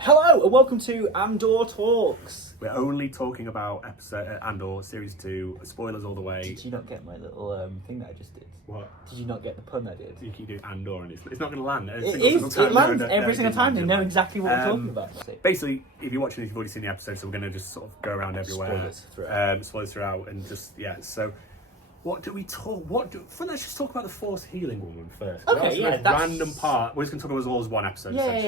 Hello and welcome to Andor Talks. We're only talking about episode Andor Series 2, spoilers all the way. Did you not get my little thing that I just did? What? Did you not get the pun I did? You keep doing Andor and it's not going to land. It lands every single time. They know exactly what we're talking about. Basically, if you're watching this, you've already seen the episode, so we're going to just sort of go around everywhere. Spoilers throughout and just, yeah. So, what do we talk? Let's just talk about the Force healing woman first. Okay, yeah. That's random part. We're just going to talk about it all as one episode. Yeah.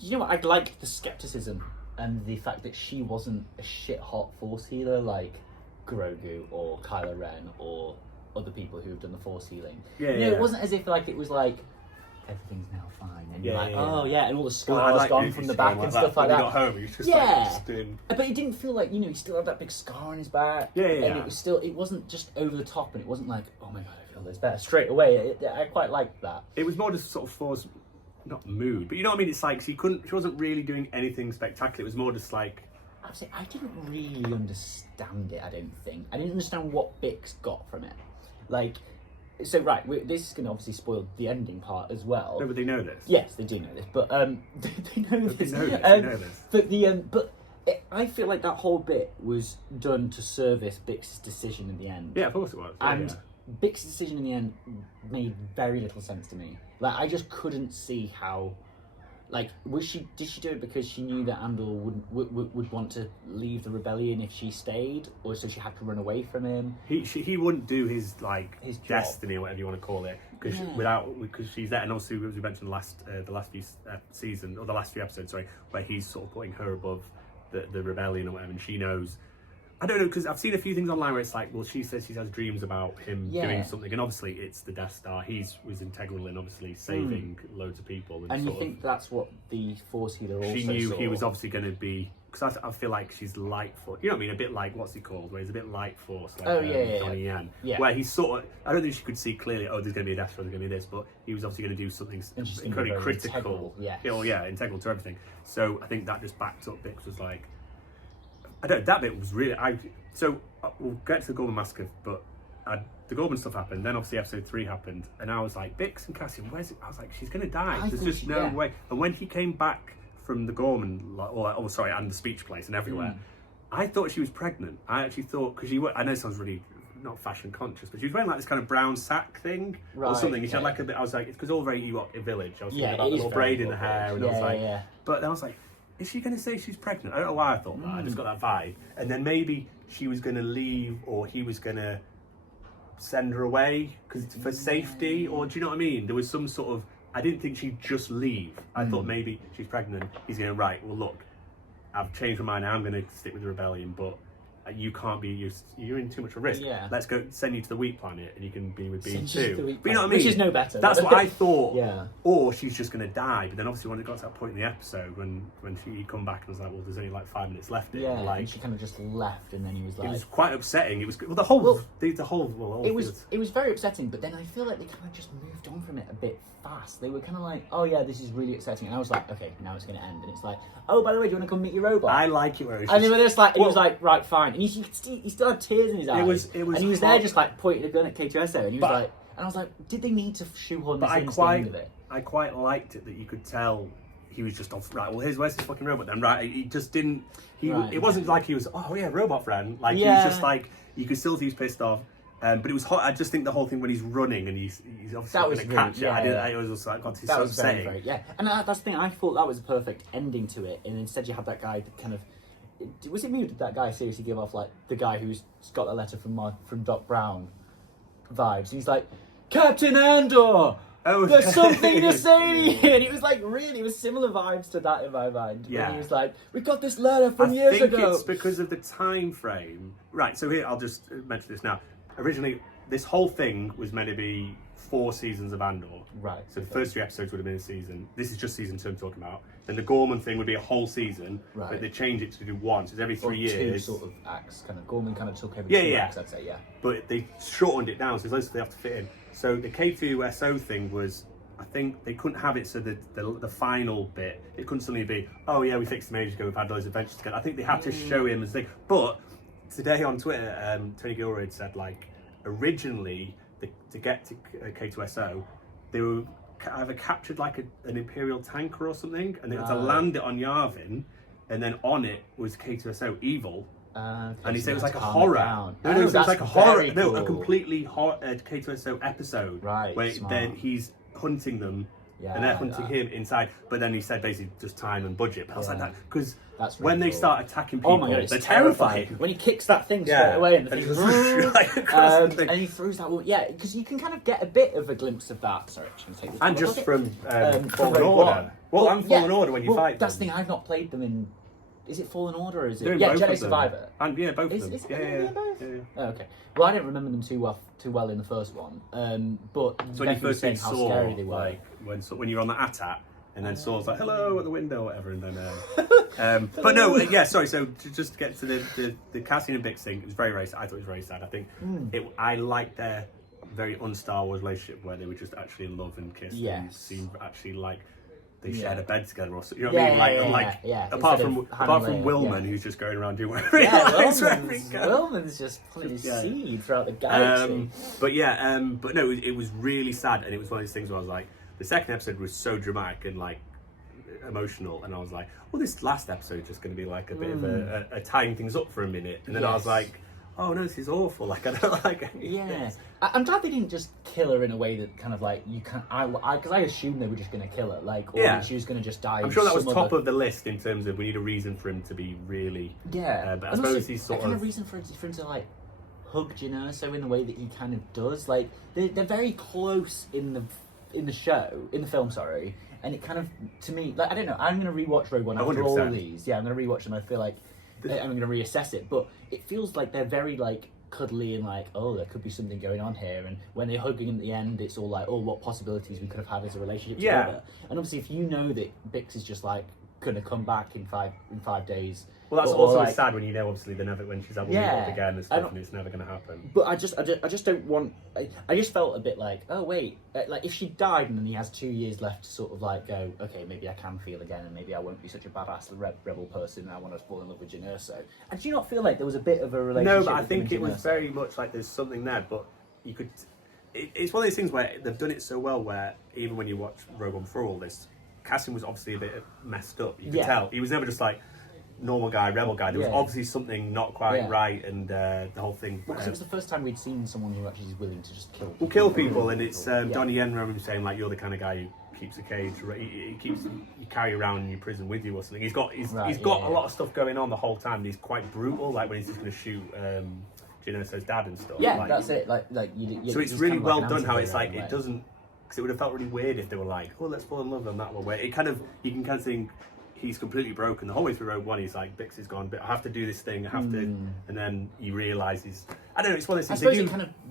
You know what? I like the skepticism and the fact that she wasn't a shit hot Force healer like Grogu or Kylo Ren or other people who have done the Force healing. It wasn't as if it was like everything's now fine and you're like, oh yeah, and all the scars gone from the back and stuff like that. When he got home, he was just but it didn't feel like, he still had that big scar on his back. And it wasn't just over the top, and it wasn't like, oh my god, I feel this better straight away. I quite liked that. It was more just sort of Force, not mood, but you know what I mean. It's like she wasn't really doing anything spectacular. It was more just like, I didn't really understand it. I didn't understand what Bix got from it. This is going to obviously spoil the ending part as well. No, but they know this. Yes, they do know this, but they know this. They know this. But I feel like that whole bit was done to service Bix's decision in the end. Yeah, of course it was. And Bix's decision in the end made very little sense to me. I just couldn't see how. Did she do it because she knew that Andor would want to leave the rebellion if she stayed, or so she had to run away from him? He wouldn't do his destiny or whatever you want to call it because she's there, and also as we mentioned the last few season or the last few episodes, where he's sort of putting her above the rebellion or whatever, and she knows. I don't know, because I've seen a few things online where it's like, well, she says she has dreams about him doing something, and obviously it's the Death Star. Was integral in obviously saving loads of people. And you think that's what the Force healer also she knew saw? He was obviously going to be, because I feel like she's light Force. You know what I mean? A bit like, what's he called? Where he's a bit light Force, like Donnie Yen. Yeah. Where he's sort of, I don't think she could see clearly, oh, there's going to be a Death Star, there's going to be this, but he was obviously going to do something incredibly critical. Integral to everything. So I think that just backed up Bix was like, I don't know, that bit was really, we'll get to the Gorman Massacre, but the Gorman stuff happened, then obviously episode 3 happened, and I was like, Bix and Cassian, where's it? I was like, she's going to die. There's just no way. And when he came back from the Gorman, and the speech place and everywhere, I thought she was pregnant. I actually thought, because I know it sounds really not fashion conscious, but she was wearing this kind of brown sack thing or something. She had a bit, I was like, it's because all very Ewok village. I was thinking about the little braid in the hair, and I was like, but I was like, is she going to say she's pregnant? I don't know why I thought that. I just got that vibe. And then maybe she was going to leave, or he was going to send her away for safety, or do you know what I mean? There was some sort of, I didn't think she'd just leave. I thought maybe she's pregnant. He's going, right, well, look, I've changed my mind now. I'm going to stick with the rebellion, but you can't be, you're in too much of a risk. Let's go send you to the wheat planet and you can be with B2. But you know what I mean? Which is no better. That's what I thought. Or she's just going to die. But then obviously when it got to that point in the episode when he'd come back and was like, well, there's only 5 minutes left. And she kind of just left, and then he was like... It was quite upsetting. It was... Well, it was very upsetting, but then I feel like they kind of just moved on from it a bit fast. They were kind of like, oh yeah, this is really upsetting. And I was like, okay, now it's going to end. And it's like, oh, by the way, do you want to come meet your robot? I like it where it's and then just like, he was like, right, fine. And he still had tears in his eyes. It was and he was there just like pointing a gun at K2SO, and he was like, and I was like, did they need to shoehorn this into the end of it? I quite liked it that you could tell he was just off, right, well, where's this fucking robot then? Right, he just didn't, it wasn't like he was, oh yeah, robot friend. He was just like, you could still see he was pissed off. But it was hot. I just think the whole thing when he's running and he's obviously going to catch it. I was just like, God, it's so upsetting. And that's the thing. I thought that was a perfect ending to it, and instead you had that guy that kind of. Was it me? Did that guy seriously give off like the guy who's got a letter from Doc Brown vibes? And he's like, Captain Andor. Oh, there's something to say to you. And it was like really, it was similar vibes to that in my mind. Yeah. When he was like, we got this letter from years ago. I think it's because of the time frame. Right. So here, I'll just mention this now. Originally, this whole thing was meant to be 4 seasons of Andor. Right. So the first 3 episodes would have been a season. This is just season 2 I'm talking about. Then the Gorman thing would be a whole season. Right. But they changed it to do one. So it's every 3 years. 2 sort of acts. Gorman kind of took every 2 acts, I'd say, But they shortened it down, so it's less they have to fit in. So the K2SO thing was, I think they couldn't have it so the final bit, it couldn't suddenly be, oh yeah, we fixed him ages ago, we've had those adventures together. I think they had to show him as a thing. But today on Twitter, Tony Gilroy said, like, originally, to get to K2SO, they were either captured like an Imperial tanker or something, and they had to land it on Yavin, and then on it was K2SO evil. Okay, and he so said it was like a calm horror. down. No, it was like a horror. Cool. No, a completely K2SO episode. Right. Where smart. then he's hunting them, and they're hunting him inside. But then he said basically just time and budget. But I was like that because when they start attacking people, they're terrifying. When he kicks that thing straight away and the thing and he throws that one. Yeah, because you can kind of get a bit of a glimpse of that. Sorry, I'm take this. And just from Fallen Order. Well, and Fallen Order when you fight them. That's the thing. I've not played them in. Is it Fallen Order or is it? Yeah, Jedi Survivor. And both of them. Is it yeah. Oh, okay. Well, I didn't remember them too well in the first one. But so when you first see how Saw, scary they were. like when you're on the AT-AT, and then Saw's like hello at the window, or whatever, and then. But no, sorry. So to just get to the Cassian and Bix thing, it was very, very sad. I thought it was very sad. I think I liked their very un-Star Wars relationship where they were just actually in love and kissed and seemed actually like. They shared a bed together, or something. You know what I mean? Apart from Willman, who's just going around doing whatever. Willman's just planting his seed throughout the galaxy. But no, it was really sad, and it was one of those things where I was like, the second episode was so dramatic and like emotional, and I was like, well, this last episode is just going to be like a bit of a tying things up for a minute, and then I was like. Oh no, this is awful. Like I don't like it. Yeah, I'm glad they didn't just kill her in a way that kind of like you can't. Because I assumed they were just going to kill her, like, or she was going to just die. I'm sure that was top of the list in terms of we need a reason for him to be really. Yeah, but I suppose he's sort of a reason for him to like hug Jyn Erso in the way that he kind of does. Like they're very close in the film. Sorry, and it kind of to me like I don't know. I'm going to rewatch Rogue One after 100%. All of these. Yeah, I'm going to rewatch them. I feel like. I'm going to reassess it, but it feels like they're very like cuddly and like, oh, there could be something going on here. And when they're hugging at the end, it's all like, oh, what possibilities we could have had as a relationship together. And obviously, if you know that Bix is just like going to come back in 5 days. Well, that's also like, sad when you know, obviously, they're never when she's able to meet up again and stuff, and it's never going to happen. But I just don't want. I just felt a bit like, oh wait, like if she died and then he has 2 years left to sort of like go, okay, maybe I can feel again, and maybe I won't be such a badass rebel person, and I want to fall in love with Jyn Erso. And do you not feel like there was a bit of a relationship? No, but I think it was very much like there's something there, but you could. It's one of those things where they've done it so well, where even when you watch Rogue One before all this, Cassian was obviously a bit messed up. You could tell he was never just like. Normal guy, rebel guy. There was obviously something not quite right, and the whole thing. Because it was the first time we'd seen someone who actually is willing to just kill people. Well, kill people, and it's Donnie Yen. Remember him saying like, "You're the kind of guy who keeps a cage. He keeps you carry around in your prison with you or something." He's got a lot of stuff going on the whole time. And he's quite brutal, like when he's just going to shoot Jyn Erso's dad and stuff. Yeah, like, that's it. Like you. So it's really well done. How it's like it doesn't because it would have felt really weird if they were like, "Oh, let's fall in love on that one." Where it kind of you can kind of think. He's completely broken the whole way through Rogue One. He's like, Bix is gone, but I have to do this thing. I have to, and then he realizes. I don't know. It's one of those things.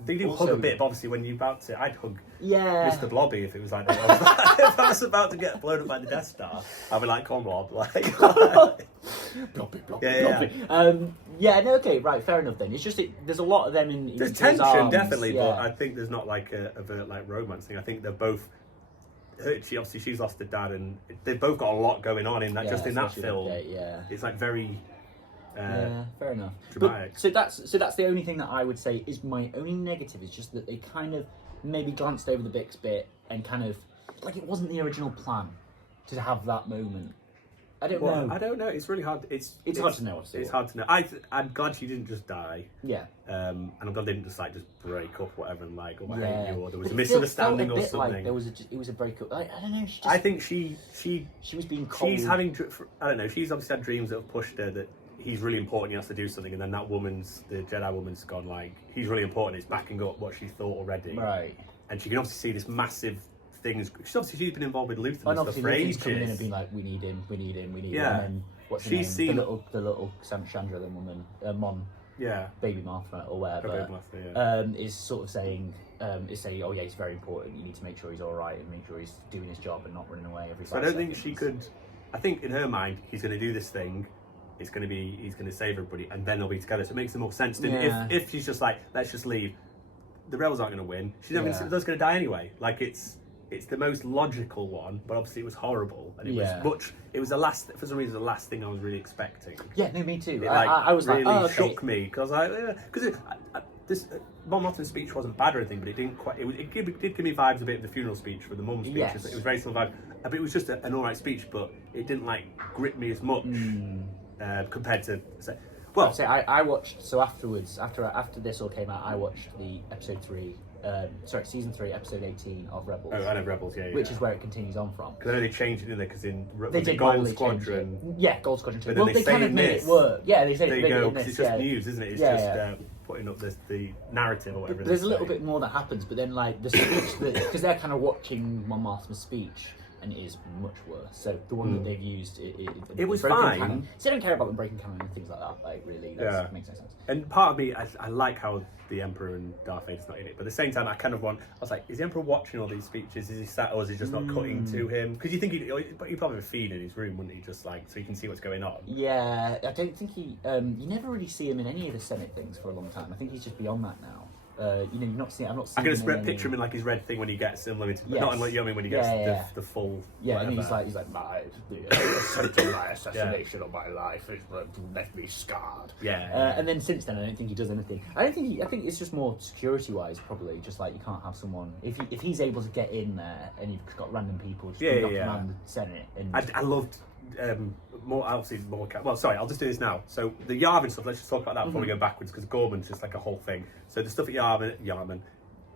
They do hug a bit, but obviously when you're about to, I'd hug Mr. Blobby if it was like that. If I was about to get blown up by the Death Star, I'd be like, "Come on, Blob!" Like, Blobby. No, okay, right, fair enough. Then it's just there's a lot of them in. There's tension, definitely, but I think there's not like a like romance thing. I think they're both. She's lost her dad, and they've both got a lot going on in that. Just in that film, it's like very. Fair enough. Dramatic. But, so that's the only thing that I would say is my only negative is just that they kind of maybe glanced over the Bix bit and kind of like it wasn't the original plan to have that moment. I don't know. I don't know. It's really hard. It's hard to know. It's hard to know. I'm glad she didn't just die. Yeah. And I'm glad they didn't just break up, or whatever, and like, oh, I hate you, or there was a misunderstanding or something. Like it was a breakup. I don't know. I think she was being cold. She's having. I don't know. She's obviously had dreams that have pushed her that he's really important. He has to do something, and then the Jedi woman's gone like he's really important. It's backing up what she thought already. Right. And she can obviously see this massive. She's been involved with Luther and stuff for ages. Coming in and being like, we need him. Yeah. And then, what's her name? The little Chandra, the woman, Mon. Yeah. Baby Martha or whatever. Is sort of saying, oh yeah, he's very important. You need to make sure he's all right and make sure he's doing his job and not running away every 5 seconds. So I don't think she could. I think in her mind, he's going to do this thing. He's going to save everybody, and then they'll be together. So it makes the more sense. If she's just like, let's just leave, the rebels aren't going to win. She's never going to die anyway. Like it's the most logical one, but obviously it was horrible, and it was the last. For some reason, the last thing I was really expecting. Yeah, no, me too. It, I was really like, shook me because this Mon Mothma's speech wasn't bad or anything, but it didn't quite. It did give me vibes a bit of the funeral speech for the mum speech. Yes. It was very similar vibe, but it was just an alright speech, but it didn't like grip me as much compared to. Well, I'd say I watched, so afterwards, after this all came out, I watched the season 3, episode 18 of Rebels. Oh, I know Rebels, yeah. Which is where it continues on from. Because I know they changed it, didn't they? Because in Gold Squadron. Yeah, Gold Squadron 2. But then They kind of made it work. Yeah, they say there you go, because this, it's just news, isn't it? It's just putting up the narrative or whatever. There's a little bit more that happens, but then like the speech, because they're kind of watching Mon Mothma's speech, and it is much worse. So the one that they've used, it was fine. Canon. So I don't care about them breaking canon and things like that. Like really, that makes no sense. And part of me, I like how the Emperor and Darth Vader's not in it, but at the same time, I was like, is the Emperor watching all these speeches? Is he sat, or is he just not cutting to him? Because you think he'd probably have a feed in his room, wouldn't he? Just like so he can see what's going on. Yeah, I don't think he. You never really see him in any of the Senate things for a long time. I think he's just beyond that now. You've not seen. I've not seen. I can just picture him in like his red thing when he gets unlimited, but not unlike when he gets the full. Yeah, and he's like, my assassination of my life has left me scarred. Yeah. And then since then, I don't think he does anything. I think it's just more security-wise, probably. Just like you can't have someone if he's able to get in there and you've got random people just around the Senate. And I loved. Well, sorry, I'll just do this now. So the Yavin stuff, let's just talk about that before we go backwards, because Gorman's just like a whole thing. So the stuff at Yavin,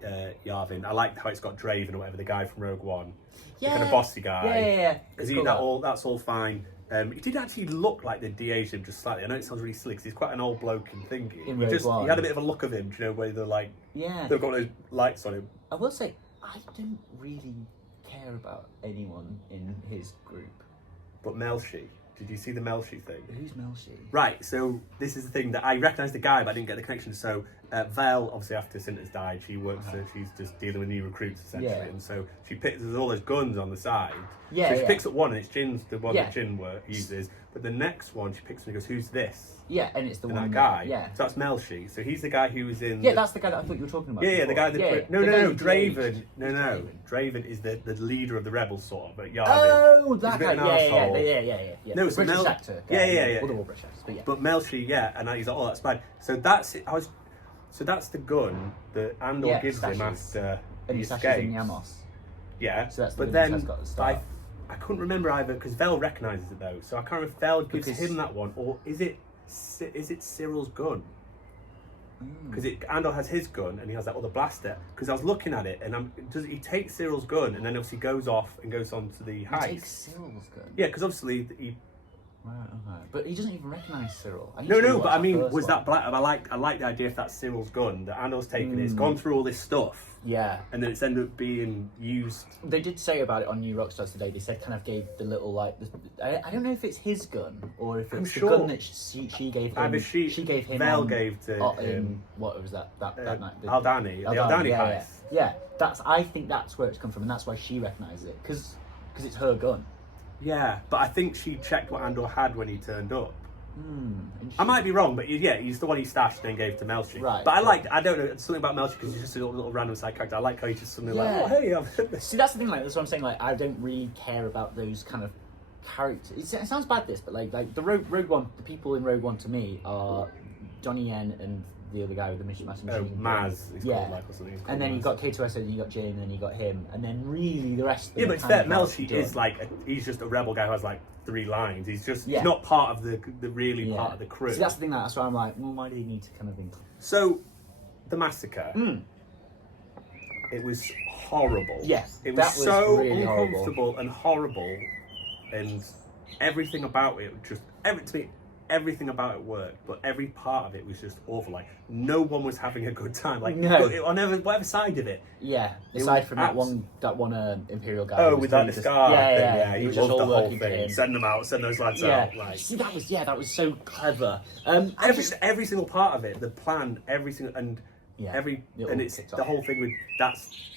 I liked how it's got Draven or whatever, the guy from Rogue One, the kind of bossy guy. Yeah. That's all fine. He did actually look like they de-aged him just slightly. I know it sounds really silly because he's quite an old bloke and thingy. He had a bit of a look of him, do you know, where they're like, they've got those lights on him. I will say, I don't really care about anyone in his group. But Melshi, did you see the Melshi thing? Who's Melshi? Right, so this is the thing that I recognised the guy, but I didn't get the connection. So Vel, obviously after Cinta's died, she works. She's just dealing with new recruits essentially, and so there's all those guns on the side. Yeah. So she picks up one, and it's Jin's the one that Jin uses. But the next one, she picks up and goes, "Who's this?" Yeah, and it's the one that guy. Yeah. So that's Melshi. So he's the guy who was in. Yeah, that's the guy that I thought you were talking about. Yeah, before. the guy that. No, Draven. No. Draven is the leader of the rebels, sort of. But oh, that guy. Yeah. No, it's the British actor. Yeah. All the British actors, but yeah. But Melshi, and he's like, oh, that's bad. So that's it. So that's the gun that Andor gives him after he escapes in Yamos. Yeah. So that's but then I couldn't remember either because Vel recognises it though. So I can't remember if Vel gives him that one or is it Cyril's gun? Because Andor has his gun and he has that other blaster. Because I was looking at it and he takes Cyril's gun and then obviously goes off and goes on to the heist. He takes Cyril's gun. Yeah, because obviously he. Right, okay. But he doesn't even recognise Cyril. No, but I mean, was that black? I like the idea if that's Cyril's gun that Andor's taken it. It's gone through all this stuff. Yeah. And then it's ended up being used. They did say about it on New Rockstars today. They said kind of gave the little like. I don't know if it's his gun or if it's the gun that she gave him. She gave him. Vel gave to him. What was that night? Aldani. The Aldani heist. Yeah. I think that's where it's come from, and that's why she recognised it because it's her gun. Yeah, but I think she checked what Andor had when he turned up. I might be wrong, but he's the one he stashed and then gave to Melshi. Right. But I don't know, something about Melshi because he's just a little random side character. I like how he's just suddenly like, oh, hey. See, that's the thing, that's what I'm saying, I don't really care about those kind of characters. It sounds bad, this, but the Rogue One, the people in Rogue One to me are Donnie Yen and the other guy with the massive machine. Oh, Maz. And then you got K2SO, and you got Jin, and then you got him, and then really the rest of them. Yeah, but it's fair. Melshi is he's just a rebel guy who has 3 lines. He's just he's not part of the part of the crew. See, that's the thing. That's why I'm like, well, why do you need to kind of include? So, the massacre. It was horrible. Yes, it was so really uncomfortable and horrible, and everything about it just everything about it worked, but every part of it was just awful. No one was having a good time. On whatever side of it. Yeah, aside from that one Imperial guy. Oh, with that scar. Yeah. He loved the whole thing. Send them out. Send those lads out. See, that was so clever. Every single part of it, the plan, it's the whole thing with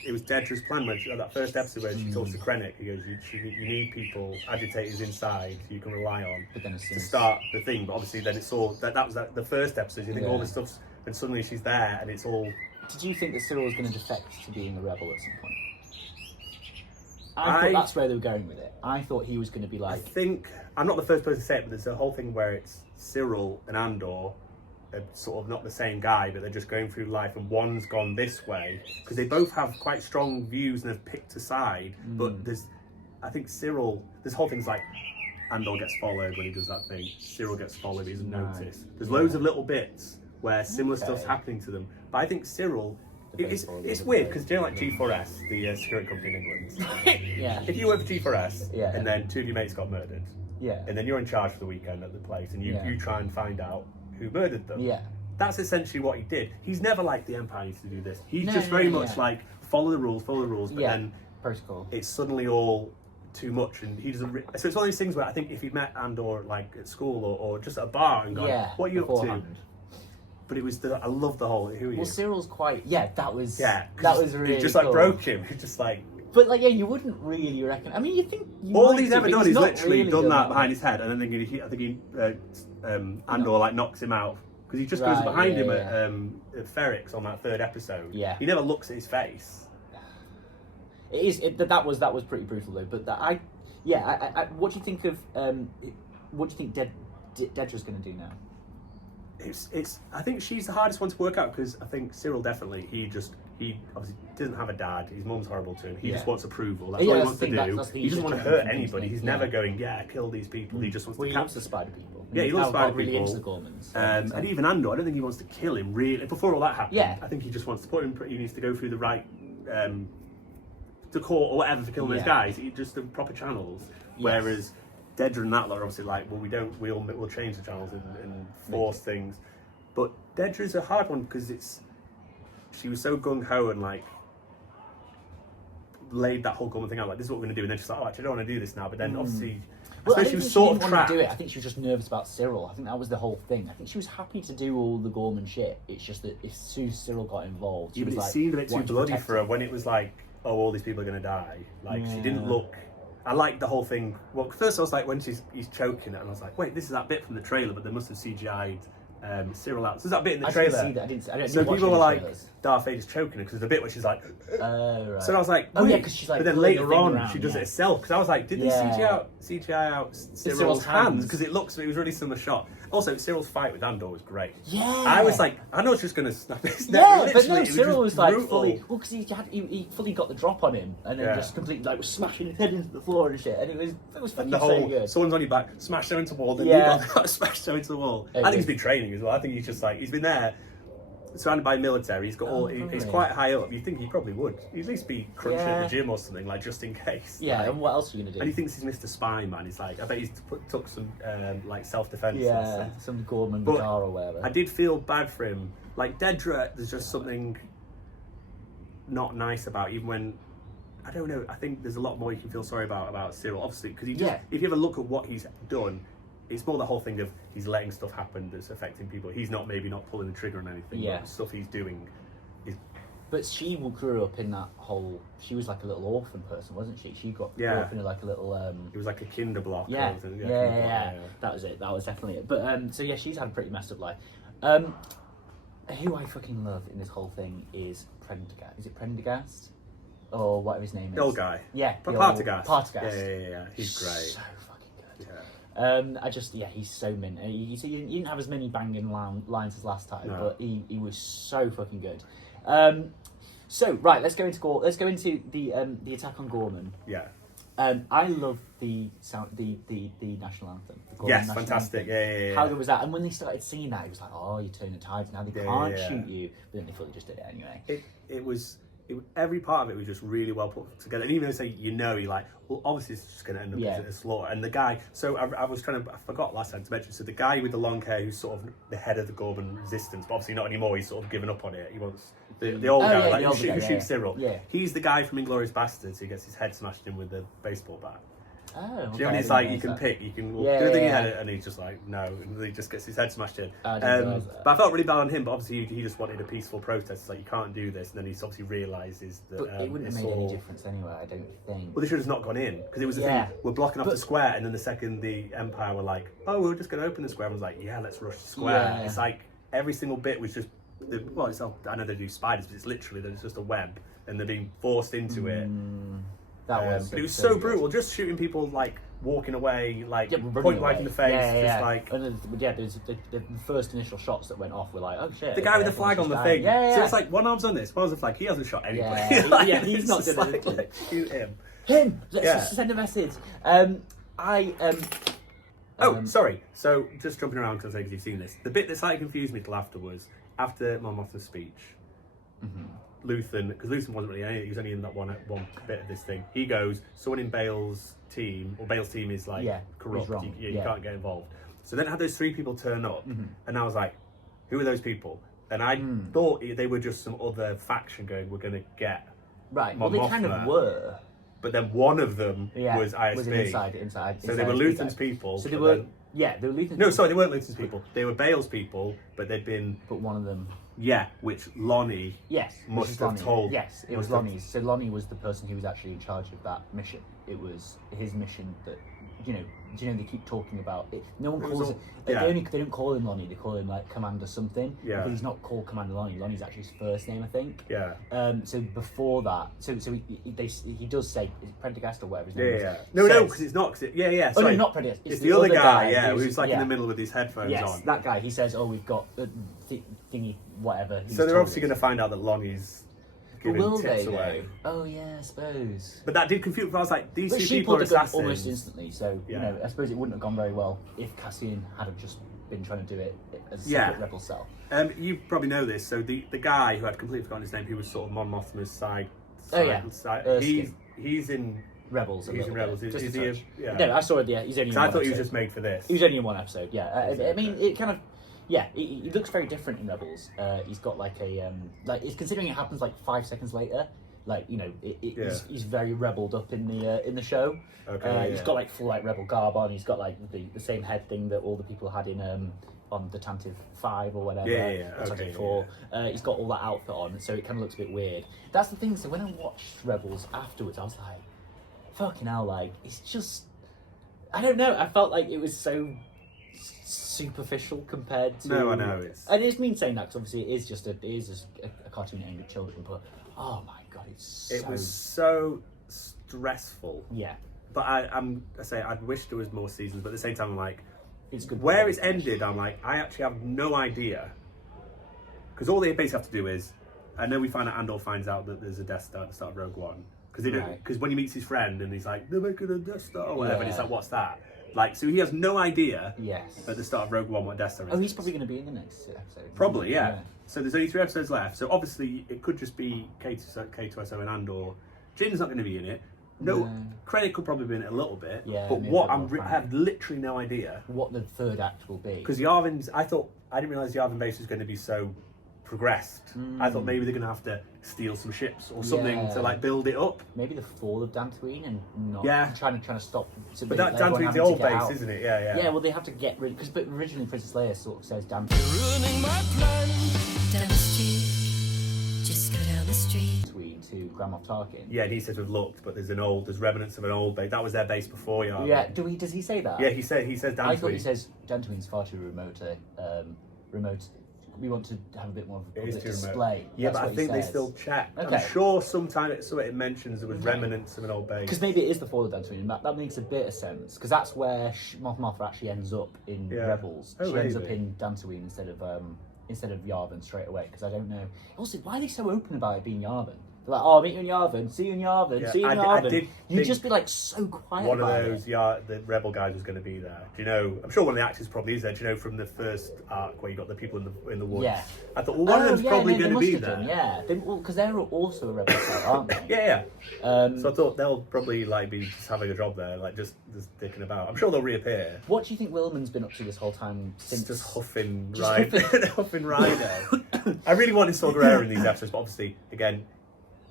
it was Dedra's plan when that first episode where she talks to Krennic. He goes, you need people, agitators inside you can rely on to start the thing. But obviously then it's all that was the first episode. You think all this stuff's and suddenly she's there and it's all. Did you think that Cyril was going to defect to being a rebel at some point? I thought that's where they were going with it. I thought he was going to be like. I think I'm not the first person to say it, but there's a whole thing where it's Cyril and Andor are sort of not the same guy, but they're just going through life, and one's gone this way because they both have quite strong views and have picked a side. But I think Cyril, this whole thing's like Andor gets followed when he does that thing. Cyril gets followed, he doesn't notice. There's loads of little bits where similar stuff's happening to them, but I think Cyril. It's weird because do you know, like G4S, the security company in England? If you work for G4S and then two of your mates got murdered, and then you're in charge for the weekend at the place and you try and find out who murdered them. That's essentially what he did. He's never like the Empire needs to do this. He's just very much like follow the rules, but then protocol. It's suddenly all too much, and he doesn't. So it's one of those things where I think if he'd met Andor like at school or just at a bar and gone, "What are you up to?" But it was I love the whole. Who are you? Well, Cyril's quite. That was really. It just like broke him. He just like. But like, you wouldn't really reckon. I mean, you think all he's ever done is literally done that behind his head, and then I think Andor like knocks him out because he just goes behind him at Ferrix on that third episode. He never looks at his face. It is. That was pretty brutal though. But I what do you think of? What do you think Dedra's going to do now? It's. I think she's the hardest one to work out because I think Cyril definitely. He obviously doesn't have a dad. His mum's horrible to him. He just wants approval. That's all he wants to do. He doesn't want to hurt anybody. He's never going, kill these people. He just wants to capture the spider people. He loves spider people. Really into the Gormans. And even Andor, I don't think he wants to kill him really. Before all that happened, I think he just wants to put him. He needs to go through the right to court or whatever for killing those guys. Just the proper channels. Whereas Dedra and that lot are obviously like, well, we don't. We'll change the channels and force things. But Dedra's a hard one because she was so gung ho and like laid that whole Gorman thing out. Like, this is what we're going to do, and then she's like, oh, actually, I don't want to do this now. But then obviously, I think she was sort of trapped. Do it. I think she was just nervous about Cyril. I think that was the whole thing. I think she was happy to do all the Gorman shit. It's just that as soon as Cyril got involved, she was it like, seemed a bit too bloody for her when it was like, oh, all these people are going to die. Like, she didn't look. I liked the whole thing. Well, first I was like, when he's choking it, and I was like, wait, this is that bit from the trailer, but they must have CGI'd Cyril out. So there's that bit in the trailer. I didn't see that. So people were like, Darth Vader's choking her because there's a bit where she's like, right. So I was like, because she's like. But then later on, she does it herself. Because I was like, did they CGI out Cyril's hands? Because it was really similar shot. Also, Cyril's fight with Andor was great. I was like, Andor's just going to snap his neck. But no, Cyril was like fully. Well, because he fully got the drop on him, and then just completely like was smashing his head into the floor and shit, and it was fucking so good. Someone's on your back, smash them into the wall, then you got smashed them into the wall. I think he's been training as well. I think he's just like he's been there. Surrounded by military, he's got he's quite high up. You think he probably would. He'd at least be crunching at the gym or something, like just in case. And what else are you gonna do? And he thinks he's Mr. Spy Man. He's like, I bet he's took some like self-defense. Some Gorman Bagar or whatever. I did feel bad for him. Like Dedra, there's just something not nice about. Even when I don't know, I think there's a lot more you can feel sorry about Cyril. Obviously, because if you ever look at what he's done. It's more the whole thing of he's letting stuff happen that's affecting people. He's not pulling the trigger on anything. But the stuff he's doing is. But she grew up in that whole. She was like a little orphan person, wasn't she? She grew up in like a little. It was like a kinder block. Yeah. That was it. That was definitely it. But so she's had a pretty messed up life. Who I fucking love in this whole thing is Prendergast. Is it Prendergast? Or whatever his name is. The old guy. Yeah. Partagast. Partagast. Yeah. He's great. So fucking good. Yeah. He's so mint. He didn't have as many banging lines as last time, but he was so fucking good. So right, let's go into the attack on Gorman. Yeah. I love the sound, the national anthem. Yes, fantastic. Anthem. Yeah. How good was that? And when they started singing that, it was like, oh, you turn the tides now. They can't shoot you, but then they fully just did it anyway. Every part of it was just really well put together. And even though you're like, well, obviously it's just going to end up as a slaughter. And the guy, so I forgot last time to mention, so the guy with the long hair who's sort of the head of the Gorman resistance, but obviously not anymore, he's sort of given up on it. He wants the old guy, who shoots Cyril. Yeah. He's the guy from Inglourious Bastards who gets his head smashed in with the baseball bat. Oh, do you know when he's like, you can pick, you can do the thing in head, and he's just like, no, and he just gets his head smashed in. But I felt really bad on him, but obviously he just wanted a peaceful protest. It's like, you can't do this, and then he obviously realises that. But it wouldn't have made any difference anyway, I don't think. Well, they should have not gone in, because it was the thing, we're blocking off the square, and then the second the Empire were like, oh, we're just going to open the square, everyone's like, yeah, let's rush the square. Yeah. It's like, every single bit was just, I know they do spiders, but it's literally, there's just a web, and they're being forced into it. But it was so brutal, just shooting people like walking away, like running point blank away. in the face, just like. And there's the first initial shots that went off were like, oh shit. The guy with the flag on the thing. Yeah. So it's like one arm's on this, one arm's the flag. He hasn't shot anybody. He's not done anything. Like, shoot him. Let's just send a message. Sorry. So just jumping around because you've seen this. The bit that slightly confused me till after was after Mon Mothma's speech. Luthen, because Luthen wasn't really anything, he was only in that one bit of this thing. He goes, someone in Bale's team, or Bale's team is like corrupt, you can't get involved. So then I had those 3 people turn up, and I was like, who are those people? And I thought they were just some other faction going, we're going to get Right, Mon well they Mothma. kind of were. But then one of them was ISB. Was inside. So they were Luthen's people. So they were... they were Luthen's No, sorry, they weren't Luthen's people. They were Bale's people, but they'd been... But one of them... Yeah, which Lonnie must have told. Yes, it was Lonnie's. So Lonnie was the person who was actually in charge of that mission. It was his mission that, do you know they keep talking about it. No one calls it. They don't call him Lonnie. They call him like Commander something. Yeah. Because he's not called Commander Lonnie. Lonnie's actually his first name, I think. Yeah. So before that, so he does say Prendergast or whatever his name is. Yeah. No, because it's not. Sorry. Oh no, not Prendergast. It's the other guy. Yeah, who's like in the middle with his headphones on. Yes, that guy. He says, "Oh, we've got thingy, whatever." So they're obviously going to find out that Lonnie's giving tips away. Oh yeah, I suppose. But that did confuse. I was like, these 2 people are assassins almost instantly. So I suppose it wouldn't have gone very well if Cassian had just been trying to do it as a separate rebel cell. You probably know this. So the guy who I'd completely forgotten his name, who was sort of Mon Mothma's side. He's in Rebels. He's in Rebels. Is he? No, I saw it. Yeah, he's only. I thought he was just made for this. He was only in 1 episode. Yeah, I mean, it kind of. Yeah, he looks very different in Rebels. He's got like a it's considering it happens like 5 seconds later. Like he's very rebelled up in the show. Okay, he's got like full like rebel garb on. He's got like the same head thing that all the people had in on the Tantive 5 or whatever. Tantive 4. He's got all that outfit on, so it kind of looks a bit weird. That's the thing. So when I watched Rebels afterwards, I was like, fucking hell! Like it's just, I don't know. I felt like it was so superficial compared to. No, I know and it's mean saying that because obviously it is just a cartoon aimed at children, but oh my god, it was so stressful. Yeah, but I wish there was more seasons, but at the same time I'm like, it's good where it's ended. I'm like, I actually have no idea, because all they basically have to do is, I know we find out Andor finds out that there's a Death Star at the start of Rogue One, because when he meets his friend and he's like, they're making a Death Star or whatever, and he's like, what's that? Like, so he has no idea at the start of Rogue One what Death Star is. Oh, he's probably going to be in the next episode. Probably, yeah. So there's only 3 episodes left. So obviously it could just be K2SO and Andor. Jin's not going to be in it. No, Krennic could probably be in it a little bit. Yeah. But what I have literally no idea what the 3rd act will be. Because Yavin's, I didn't realise the Yavin base was going to be so progressed. I thought maybe they're going to have to steal some ships or something to like build it up. Maybe the fall of Dantooine and not trying to stop. But Dantooine's the old base, out. Isn't it? Yeah. Yeah, well they have to get rid because originally Princess Leia sort of says Dantooine. Ruining my plan. Down the street, just go down the street. To Grand Moff Tarkin. Yeah, and he says we've looked, but there's remnants of an old base. That was their base before Yavin. Yeah, does he say that? Yeah, he says Dantooine. I thought he says Dantooine's far too remote. We want to have a bit more of a public display. Yeah, but I think they still check. Okay. I'm sure sometime it mentions there was remnants of an old base. Because maybe it is the fall of Dantooine, and that makes a bit of sense. Because that's where Moff Mothma actually ends up in Rebels. She ends up in Dantooine instead of Yavin straight away. Because I don't know. Also, why are they so open about it being Yavin? They're like, oh, meet you in Yavin, see you in Yavin, see you in Yavin. You'd just be like so quiet. One of those, the rebel guys was going to be there. Do you know? I'm sure one of the actors probably is there. Do you know from the first arc where you got the people in the woods? Yeah. I thought one of them's probably going to be there. Yeah, because they're also a rebel site, aren't they? Yeah. So I thought they'll probably like be just having a job there, like just dicking about. I'm sure they'll reappear. What do you think Willman's been up to this whole time since? Just huffing Ryder. I really wanted Saw Gerrera in these episodes, but obviously, again,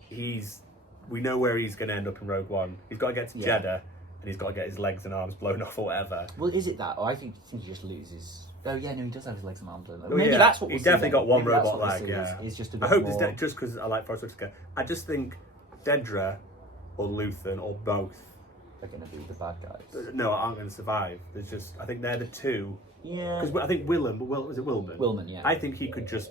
we know where he's going to end up in Rogue One. He's got to get to Jeddah, and he's got to get his legs and arms blown off or whatever. Well, is it that? Or I think he just loses. Oh yeah, no, he does have his legs and arms blown off. Maybe that's what he definitely got one robot leg. It's just a bit I hope more... there's just because I like Forrest Whitaker. I just think Dedra or Luthen or both are going to be the bad guys. No, aren't going to survive. There's just I think they're the two. Yeah. Because I think was it Willman? Willman, yeah. I think he could just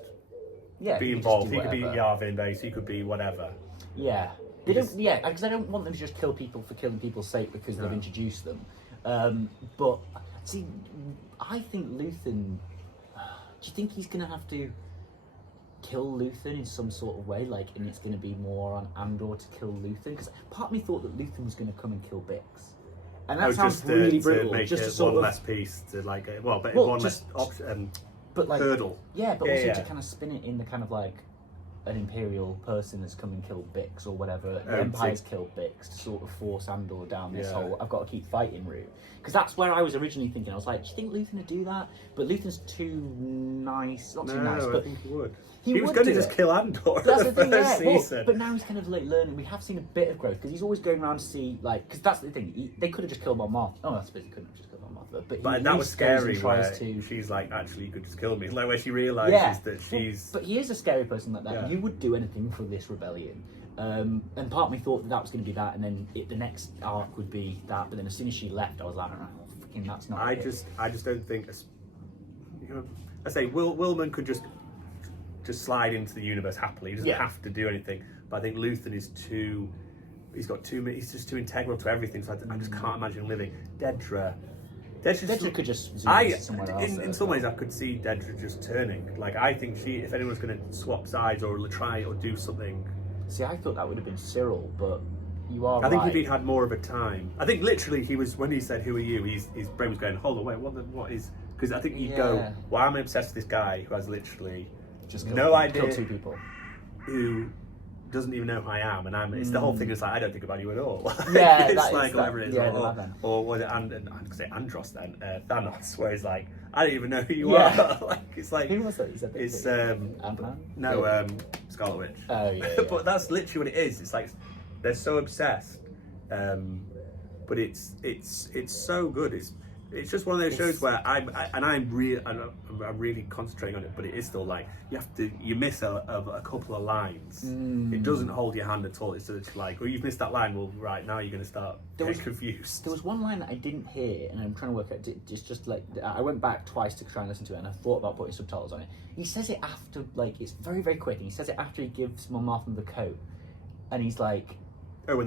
be involved. He could be Yavin base. He could be whatever. Yeah. They don't. Yeah, because I don't want them to just kill people for killing people's sake because they've introduced them. But see, I think Luthen. Do you think he's gonna have to kill Luthen in some sort of way, like, and it's going to be more on Andor to kill Luthen? Because part of me thought that Luthen was going to come and kill Bix, and that sounds really brutal. To make just it to sort one of, less piece to like, one just, less option, but like, hurdle. Yeah, but also to kind of spin it in the kind of like an Imperial person has come and killed Bix or whatever. The Empire's killed Bix to sort of force Andor down this whole I've got to keep fighting route. Because that's where I was originally thinking. I was like, do you think Luthen would do that? But Luthen's too nice. Not too nice, but I think he would. He was going to just kill Andor. That's the thing, season. But now he's kind of like learning. We have seen a bit of growth because he's always going around to see, like, because that's the thing. They could have just killed Mon Mothma. Oh, I suppose they couldn't have just killed Mon Mothma. But that was scary. Where she's like, actually, you could just kill me. Like where she realizes that she's. But he is a scary person like that. Yeah. You would do anything for this rebellion. And part of me thought that was going to be that, and then the next arc would be that. But then as soon as she left, I was like, oh, freaking, that's not. I just don't think. I say Willman could just slide into the universe happily. He doesn't have to do anything. But I think Luthen is too. He's just too integral to everything. So I just can't imagine him living. Dedra could just zoom somewhere else. In some ways, I could see Dedra just turning. Like I think if anyone's going to swap sides or try or do something. See, I thought that would have been Cyril, but you are. I think if he'd had more of a time, I think literally he was when he said, "Who are you?" His brain was going, "Hold on, wait, what is?" Because I think you'd go, "Why am I obsessed with this guy who has literally just idea, two people, who doesn't even know who I am?" And it's the whole thing is like, I don't think about you at all. Yeah, it's like whatever it is, or was it? And I could say Andros then, Thanos, where he's like, I don't even know who you are. Like it's like who was that? It's Ant-Man? No, Scarlet Witch. Oh yeah. But that's literally what it is. It's like they're so obsessed, but it's so good. It's just one of those shows where I'm really concentrating on it, but it is still like you miss a couple of lines. It doesn't hold your hand at all. It's just like, you've missed that line. Well, right now you're going to start getting confused. There was one line that I didn't hear, and I'm trying to work out. It's just like I went back twice to try and listen to it, and I thought about putting subtitles on it. He says it after, like, it's very very quick, and he says it after he gives Mon Mothma the coat, and he's like, when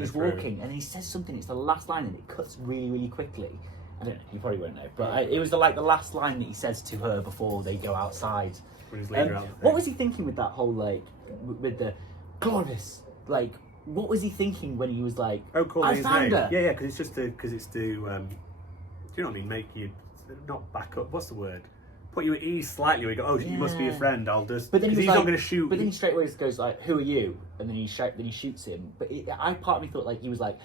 he's walking, and he says something. It's the last line, and it cuts really really quickly. I don't know, you probably won't know, but it was the last line that he says to her before they go outside. When he's leading her out. What was he thinking with that whole, like, with the Clovis? Like, what was he thinking when he was like, calling his name? Yeah, because it's just because it's to, do you know what I mean? Make you not back up. What's the word? Put you at ease slightly. Where you go, you must be a friend. I'll just. But then he's not going to shoot. But then he straight away goes like, "Who are you?" And then he shoots him. But part of me thought like he was like,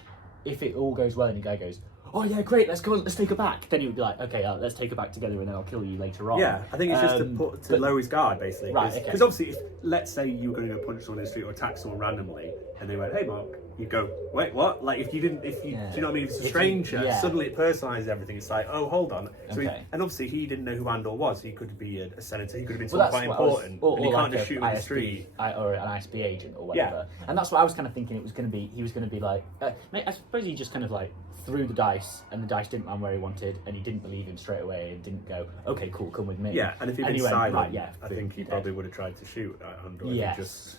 if it all goes well, and the guy goes, "Oh yeah, great, let's take her back." Then he would be like, "Okay, let's take her back together, and then I'll kill you later on." Yeah, I think it's just to lower his guard, basically. Right. Because obviously, let's say you were going to go punch someone in the street or attack someone randomly, and they went, "Hey, Mark," you go, "Wait, what?" Like if you do you know what I mean? If it's a stranger, suddenly it personalises everything. It's like, "Oh, hold on." So and obviously he didn't know who Andor was. He could be a senator. He could have been someone quite important, and you can't just shoot him in the street. Or an ISB agent or whatever. Yeah. And that's what I was kind of thinking. It was going to be. He was going to be like, mate, I suppose he just kind of like threw the dice, and the dice didn't land where he wanted, and he didn't believe him straight away, and didn't go, "Okay, cool, come with me." Yeah, and if he'd been silent, I think he probably would have tried to shoot at Andor. Yes.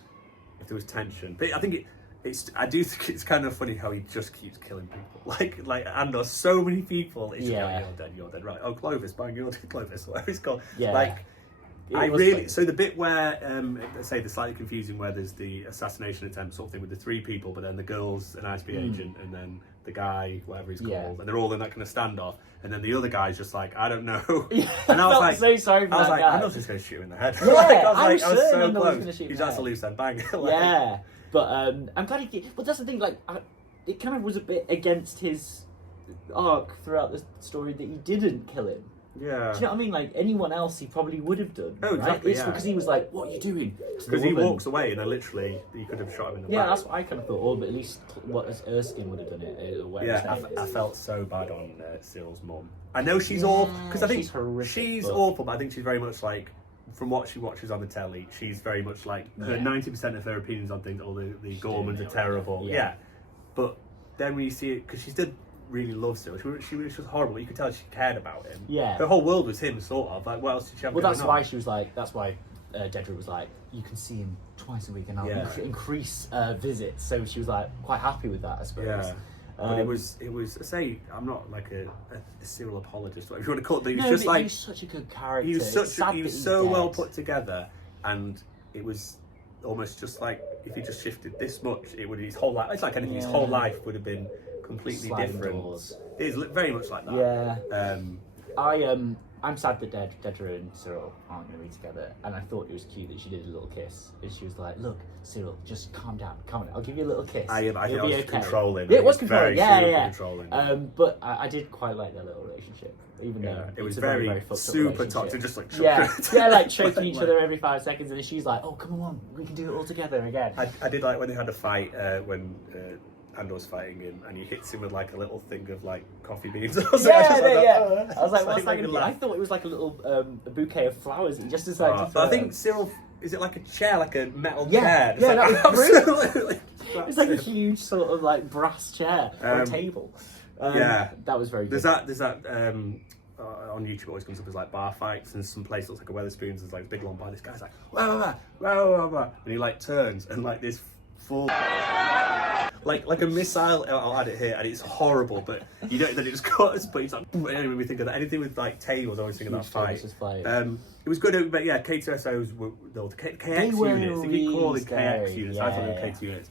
If there was tension, but I think I do think it's kind of funny how he just keeps killing people. Like Andor, so many people. It's like, you're dead, right? Oh, Clovis, bang, you're dead, Clovis, whatever it's called. Yeah. Like, so the bit where say the slightly confusing where there's the assassination attempt sort of thing with the three people, but then the girl's an ISB agent, and then the guy, whatever he's called, and they're all in that kind of standoff, and then the other guy's just like, I don't know. And I was like, so sorry for that guy. I'm not just going to shoot him in the head. Yeah, I was so close. He's just a loose end, bang. Yeah, but I'm glad he. Well, that's the thing. Like, it kind of was a bit against his arc throughout the story that he didn't kill him. Yeah. Do you know what I mean? Like, anyone else he probably would have done. Oh, exactly. It's because he was like, "What are you doing?" Because he walks away, and then literally you could have shot him in the back. Yeah, that's what I kind of thought. Or at least what Erskine would have done it. I felt so bad on Cyril's mum. I know she's awful because I think she's awful, but I think she's very much like, from what she watches on the telly, she's very much like her 90% of her opinions on things. All the Gormans are terrible. Yeah, but then when you see it, because she did really love Cyril. She was horrible. You could tell she cared about him. Yeah, her whole world was him, sort of. Like, what else did she have? Well, that's why she was like. That's why Dedra was like, you can see him twice a week, and I'll increase visits. So she was like quite happy with that, I suppose. But it was. I say, I'm not like a serial apologist, whatever you want to call it. But he was no, just but like he was such a good character. he was He was so well put together, and it was almost just like if he just shifted this much, it would his whole life. It's like anything. His whole life would have been completely different. Doors. It is very much like that. Yeah. I'm sad that Dedra and Cyril aren't going to be together, and I thought it was cute that she did a little kiss, and she was like, "Look, Cyril, just calm down. I'll give you a little kiss. I think I was controlling. Yeah, it was controlling. Yeah. Controlling. But I did quite like their little relationship, even though it was very, very fucked up super toxic, just like like choking each other every 5 seconds, and she's like, "Oh, come on, we can do it all together again." I did like when they had a fight when Andor's fighting him, and he hits him with like a little thing of like coffee beans. I was like, I was like, what's that going to be? I thought it was like a little a bouquet of flowers that he just decided to throw. I think Cyril, is it like a chair, like a metal chair? Yeah, that was absolutely. It's like a huge sort of like brass chair or a table. That was very good. There's that on YouTube it always comes up as like bar fights, and some place looks like a Weatherspoons. There's like a big long bar. This guy's like, wah, wah, wah, and he like turns and like this full. Like a missile, I'll add it here, and it's horrible, but you know that it just cuts, but it's like, anyway, we think of that. Anything with like tables, I always think of that fight. It was good, but yeah, K2SOs were, the KX units, if you call it KX units, I thought they were K2 units.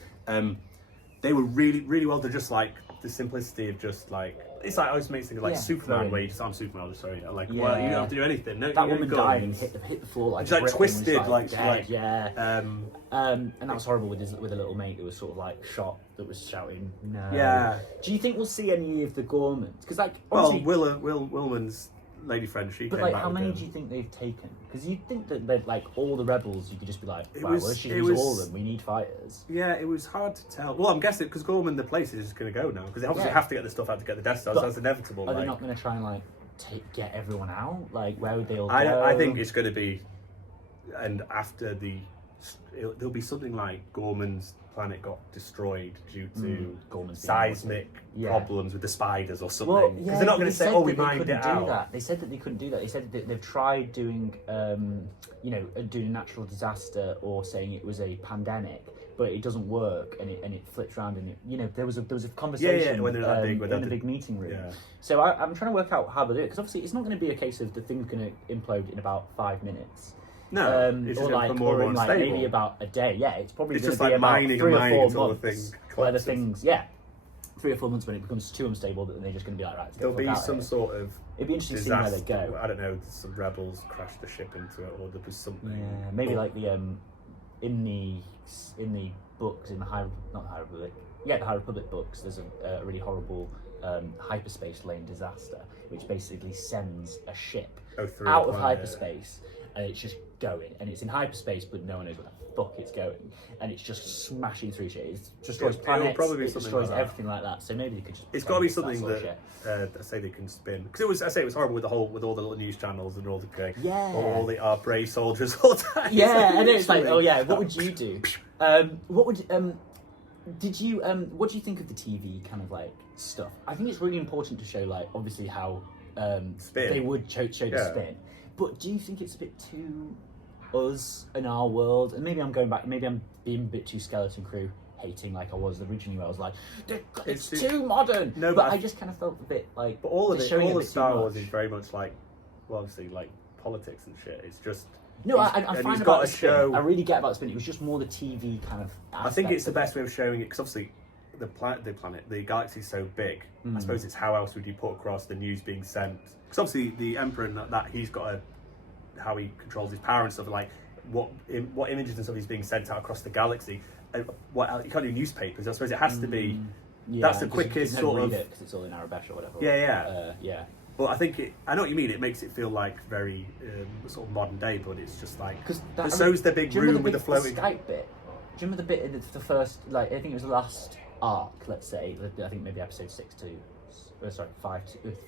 They were really, really well done, just like the simplicity of just like, it's like I always make things like Superman, where you just, I'm Superman, sorry, like, well, you don't have to do anything. No, that woman died and hit the floor like, like twisted, like dead, and that was horrible with a little mate that was sort of like shot, that was shouting no. Yeah. Do you think we'll see any of the Gormans? Because like, Willman's lady friend, she but came like, back how many them. do you think they've taken? Because you'd think that they'd like all the rebels, you could just be like, wow, let's use all of them. We need fighters. Yeah, it was hard to tell. Well, I'm guessing because Gorman, the place is just going to go now because they obviously have to get the stuff out to get the Death Stars. So that's inevitable. Are they not going to try and like get everyone out? Like, where would they all go? I think it's going to be, and after there'll be something like Gorman's planet got destroyed due to seismic problems with the spiders or something. Because they're not going to say, "Oh, we mined it out." They said that they couldn't do that. They said that they've tried doing, doing a natural disaster or saying it was a pandemic, but it doesn't work, and it flips around, and there was a conversation when they're in the big meeting room. Yeah. So I'm trying to work out how they do it, because obviously it's not going to be a case of the thing's going to implode in about 5 minutes. No, it's or like, or in like maybe about a day. Yeah, it's probably it's going just to be like about mining 3 or 4 until months the thing where the things 3 or 4 months when it becomes too unstable that they're just going to be like, right, there'll be some sort of it'd be interesting to see where they go. I don't know, some rebels crashed the ship into it, or there was something. Yeah, maybe like the in the books in the High Republic books, there's a really horrible hyperspace lane disaster, which basically sends a ship out of hyperspace, and it's just going, and it's in hyperspace, but no one knows where the fuck it's going, and it's just smashing through shit. It destroys planets, it destroys everything like that. So maybe they could just. It's got to be something that I say they can spin, because it was horrible with all the little news channels and all the all our brave soldiers all the time. Yeah, and it's like, oh yeah, what would you do? What do you think of the TV kind of like stuff? I think it's really important to show, like, obviously how they would show the spin, but do you think it's a bit too us in our world? And maybe I'm going back, maybe I'm being a bit too Skeleton Crew hating like I was originally, where I was like, it's too modern. No, but I just kind of felt a bit like. But all of Star Wars is very much like, well, obviously like politics and shit. It's just. No, I'm fine about the spin. I really get about the spin. It was just more the TV kind of aspect. I think it's the best way of showing it, because obviously the galaxy is so big. I suppose it's how else would you put across the news being sent? Because obviously the Emperor and that he's got how he controls his power and stuff, like what images and stuff is being sent out across the galaxy. You can't do newspapers. I suppose it has to be. That's the quickest sort of. Because it's all in Arabesh or whatever. Yeah. But I think I know what you mean. It makes it feel like very sort of modern day, but it's just like so's the big room with the floating. The Skype bit. Do you remember the bit in the first, like, I think it was the last arc, let's say. I think maybe episode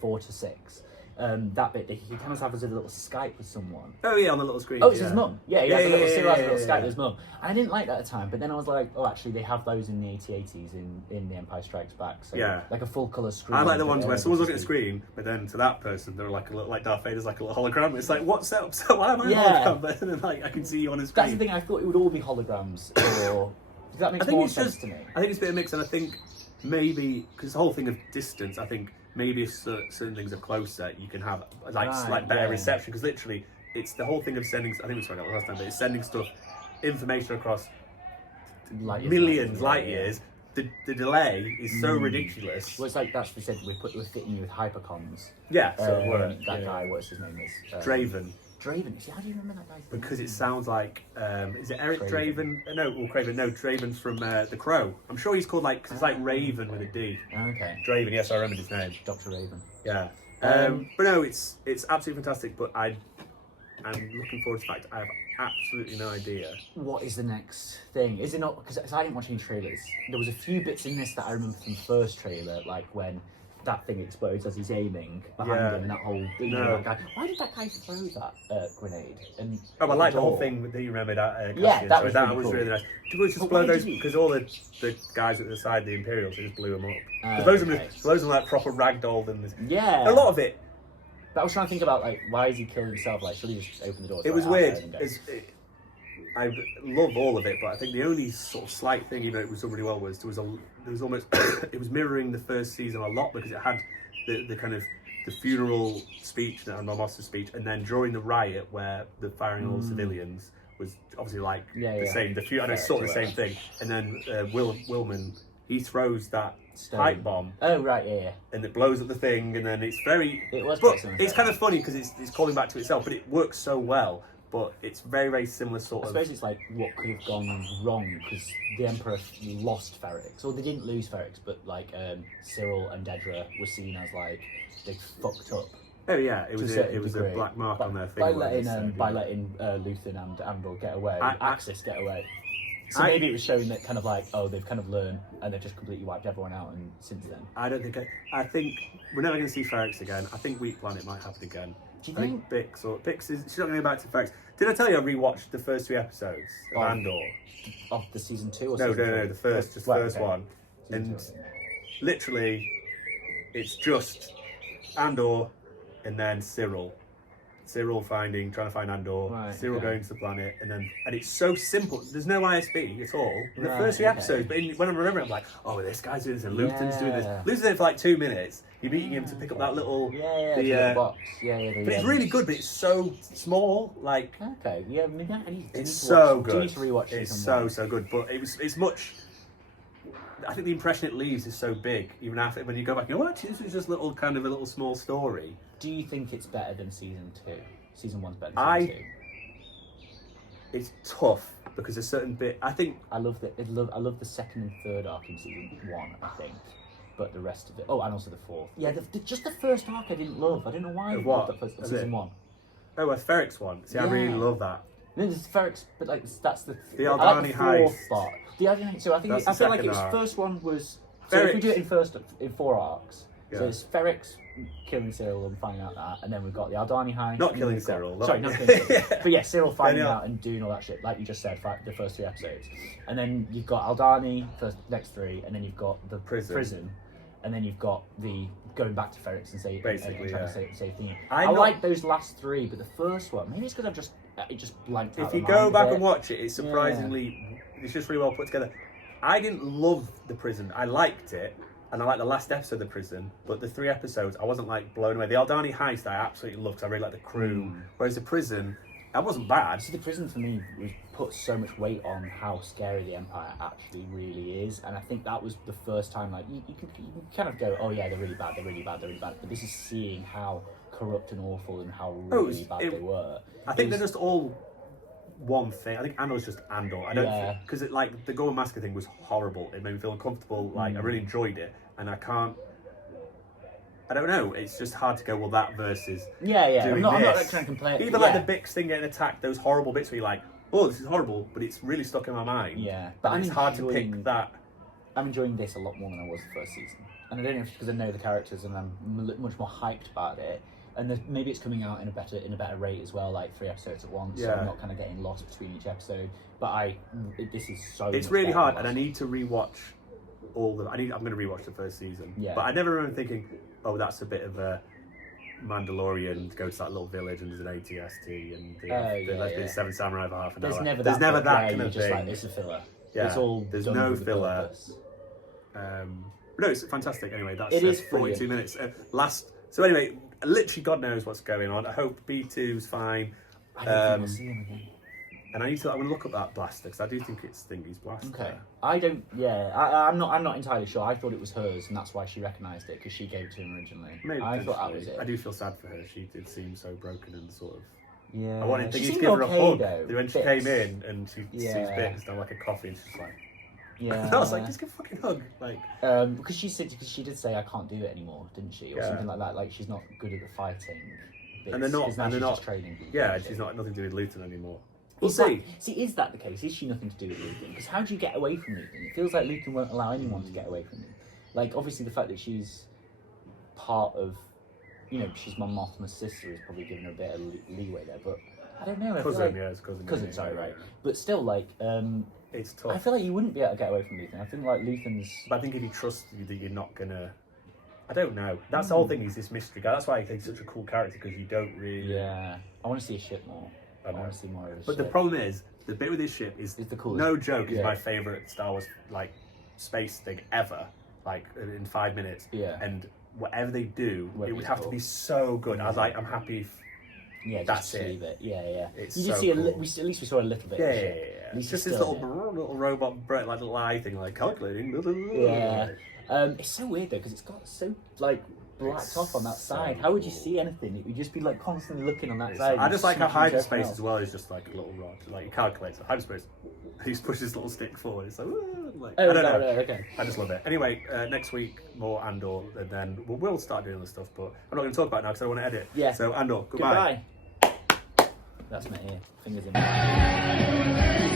4 to 6. That bit, he kind of has a little Skype with someone. Oh yeah, on the little screen. Oh, it's his mum. Yeah, he has a little Skype with his mum. I didn't like that at the time, but then I was like, oh, actually, they have those in the AT-ATs in The Empire Strikes Back. So like a full colour screen. I like the ones where someone's looking at the screen, but then to that person, they're like like Darth Vader's like a little hologram. It's like, what's up? So why am I a hologram? But then like I can see you on his screen. That's the thing. I thought it would all be holograms, or that makes more sense to me. I think it's a bit of a mix, and I think maybe because the whole thing of distance, I think maybe if certain things are closer, you can have like better reception. Because literally, it's the whole thing of sending. I think we spoke about it last time, but it's sending stuff, information across millions light years. The delay is so ridiculous. Well, it's like that's we said we're fitting you with hypercons. Yeah, so that guy, what's his name is? Draven. Draven. See, how do you remember that guy's name? Because it sounds like is it Eric Draven? No, Craven. No, Draven's from The Crow. I'm sure he's called cause it's like Raven with a D. Okay. Draven. Yes, I remember his name. Dr. Raven. Yeah. But no, it's absolutely fantastic. But I'm looking forward to the fact I have absolutely no idea. What is the next thing? Is it not, because I didn't watch any trailers. There was a few bits in this that I remember from the first trailer, like when that thing explodes as he's aiming behind him and that whole thing. That guy. Why did that guy throw that grenade? And I like the whole thing that you remember that. That was really nice. Did just blow those because all the guys at the side, the Imperials, they just blew them up. Because those are like proper ragdolled and a lot of it. But I was trying to think about like why is he killing himself? Like should he just open the door? It was weird. I love all of it, but I think the only sort of slight thing, even though it was done really well, was there was almost it was mirroring the first season a lot because it had the kind of the funeral speech and Mos Espa's speech, and then during the riot where the firing on all civilians was obviously like the same. And it's sort of the same thing. And then Willman, he throws that pipe bomb. Oh right, yeah. And it blows up the thing, and then it's very. It was. But it's kind of funny because it's calling back to itself, but it works so well. But it's very, very similar sort of. I suppose it's like what could have gone wrong because the Emperor lost Ferrix, or they didn't lose Ferrix, but like Cyril and Dedra were seen as like they fucked up. Oh yeah, it was a black mark on their finger. By letting Luthen and Andor get away, Axis get away. So maybe it was showing that kind of like, oh, they've kind of learned and they've just completely wiped everyone out. And since then, I don't think. I think we're never going to see Ferrix again. I think Wheat Planet might happen again. Do you think Bix is? She's not going to go back to Ferrix. Did I tell you I rewatched the first 3 episodes of Andor? Of the season 2 or no, season 3? No, the first one. And literally, it's just Andor and then Cyril trying to find Andor, Cyril going to the planet, and it's so simple. There's no ISB at all in the first 3 episodes. But when I'm remembering, I'm like, oh, this guy's doing this, and Luthen's doing this. Luthen's in it for like 2 minutes. You're meeting him to pick up that little box. But it's really good, but it's so small. Like maybe I need it's so good. Do you need to rewatch it's so good, but it's much. I think the impression it leaves is so big, even after when you go back and go, oh, actually, this was just a little small story. Do you think it's better than season 2? Season 1's better than season 2? It's tough because a certain bit. I think I love the second and third arc in season 1. I think, but the rest of it. Oh, and also the 4th. Yeah, just the first arc I didn't love. I don't know why. Season 1. Oh, a Ferrix one. See, I really love that. No, there's Ferrix, but like that's the Aldani heist. Part. The Aldani. So I feel like its first one was. So if we do it in 4 arcs, so it's Ferrix killing Cyril and finding out that, and then we've got the Aldani heist. Not killing Cyril. Sorry, not killing Cyril. But yeah, Cyril finding out and doing all that shit, like you just said, the first 3 episodes, and then you've got Aldani for the next 3, and then you've got the prison, and then you've got the going back to Ferrix and trying to save things. I like those last 3, but the first one, maybe it's because it just blanked out. If you go back and watch it, it's surprisingly, it's just really well put together. I didn't love the prison. I liked it, and I liked the last episode of the prison, but the 3 episodes, I wasn't like blown away. The Aldani heist, I absolutely loved because I really liked the crew. Whereas the prison, that wasn't bad. See, the prison for me put so much weight on how scary the Empire actually really is, and I think that was the first time like you can kind of go, oh yeah, they're really bad, but this is seeing how corrupt and awful and how really bad they were. I think they're just all one thing. I think Andor's just Andor. I don't because like the Gorman Massacre thing was horrible. It made me feel uncomfortable. Like I really enjoyed it, and I don't know. It's just hard to go. Well, that versus I'm not like, trying to complain. Even like the Bix thing getting attacked. Those horrible bits where you're like, oh, this is horrible, but it's really stuck in my mind. Yeah, but it's hard to pick that. I'm enjoying this a lot more than I was the first season, and I don't know if it's because I know the characters and I'm much more hyped about it. And maybe it's coming out in a better rate as well, like 3 episodes at once. So I'm not kind of getting lost between each episode. But this is so. It's really hard, and I need to rewatch all the. I'm going to rewatch the first season. Yeah. But I never remember thinking, oh, that's a bit of a Mandalorian to go to that little village and there's an ATST and the 7 Samurai for half an hour. There's never that kind of thing. Like, it's a filler. Yeah. It's all there's done no with filler. But no, it's fantastic. Anyway, that's it is 42 minutes. So anyway, literally, God knows what's going on. I hope B2's fine. I don't think we'll see him again. And I'm going to look up that blaster because I do think it's Thingy's blaster. Okay. I don't. Yeah, I'm not entirely sure. I thought it was hers, and that's why she recognised it because she gave it to him originally. Maybe I thought that was it. I do feel sad for her. She did seem so broken and sort of. Yeah. I wanted she Thingy to seemed give her okay, a hug. though. When she came in and she sees bits done like a coffee, and she's like. Yeah. And I was like, just give a fucking hug, like. Because she did say I can't do it anymore, didn't she, or something like that? Like she's not good at the fighting. Bits, and they're not. And they're not just trading people. Yeah, she's not nothing to do with Luton anymore. We'll see. Is that the case? Is she nothing to do with Luton? Because how do you get away from Luton? It feels like Luton won't allow anyone to get away from them. Like, obviously, the fact that she's part of, she's my Mothma's sister is probably giving her a bit of leeway there. But I don't know. It's cousin. Cousin, sorry, right. But still, like, it's tough. I feel like you wouldn't be able to get away from Luton. I think, like, Luton's. But I think if you trust that you're not gonna. I don't know. That's the whole thing. Is this mystery guy? That's why he's such a cool character because you don't really. Yeah, I want to see his ship more. I want to see more of his ship. But the problem is, the bit with his ship is the coolest. No joke, is my favourite Star Wars like space thing ever. Like in 5 minutes. Yeah. And whatever they do, it would have to be so good. I was like, I'm happy. That's it. Leave it. Yeah. It's you did so see cool. at least we saw a little bit. Yeah. It's just this little robot, like little eye thing, like calculating. Yeah. It's so weird though because it's got so like blacked off on that side. How would you see anything? It would just be like constantly looking on that side. I just like how hyperspace as well is just like a little rod. Like you calculate it. Hyperspace. He just pushes his little stick forward. It's like, I don't know. Okay. I just love it. Anyway, next week more Andor, and then we'll start doing the stuff. But I'm not going to talk about it now because I don't want to edit. Yeah. So Andor, goodbye. That's my ear. Fingers in.